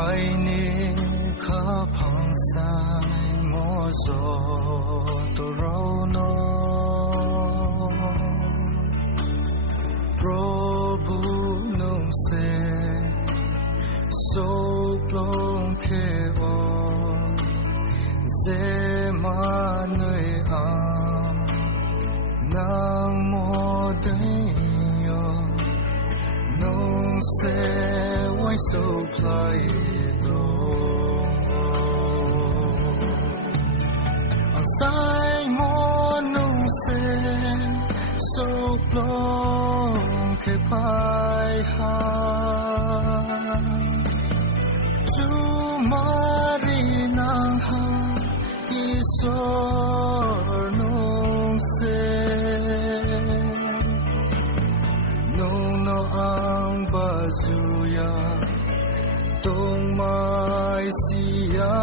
爱你可旁塞莫做多绕闹 Prabhu nung se soplong keo zemanui am nang modenyo nung se wai soplai do ang sai mo nung se soplong ke pai ha tu mari nang ha isor nung se nung no ang bazuya tong mai siya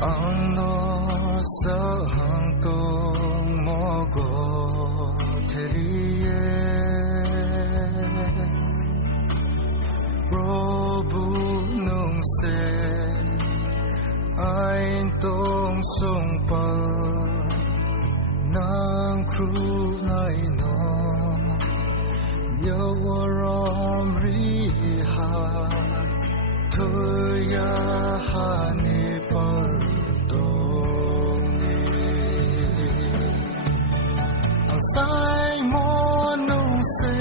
ang no sa hangtong mogo teriye Prabhu nung se ain tong song pa nang kru nai no yawaram riha toya hani pal sai mo nung se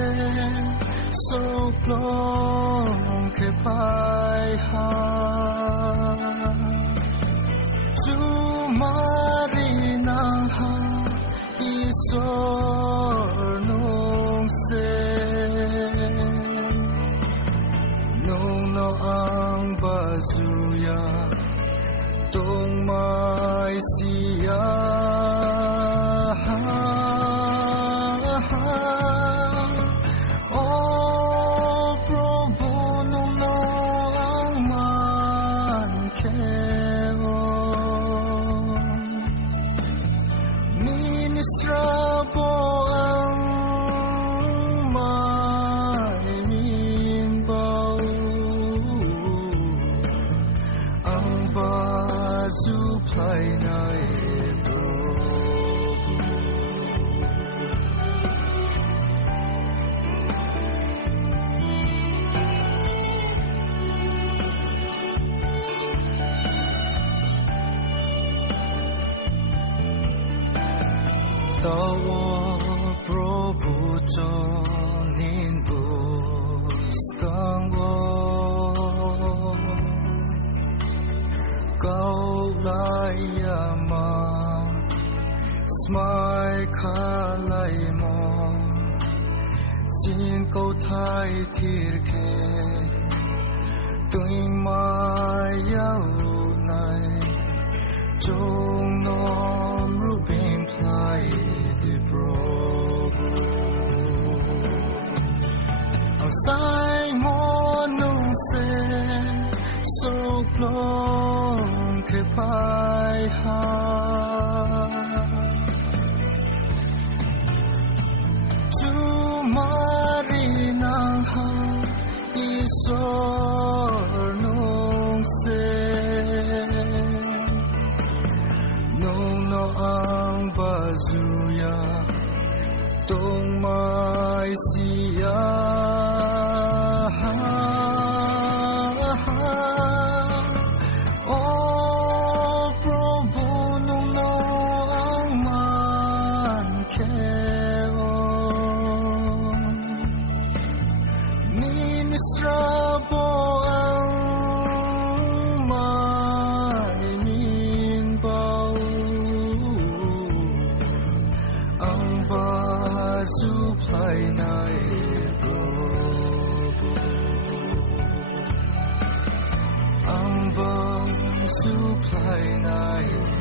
soplong ke pai ha tu mari nang ha isor nung se nung no ang bazuya tong mai siya Tawa Prabhu Jonin Buskangwa Kaulayama Smai Kalai Mo Jin Kau Thai Tirke Tuing Mai Yau Nai Jong Nom Rubin Plai sai mo nung se soplong ke pai ha tu mari nang ha isor nung se nung no ang bazuya tong mai siya ang bazuplay na igobo ang bazuplay na igobo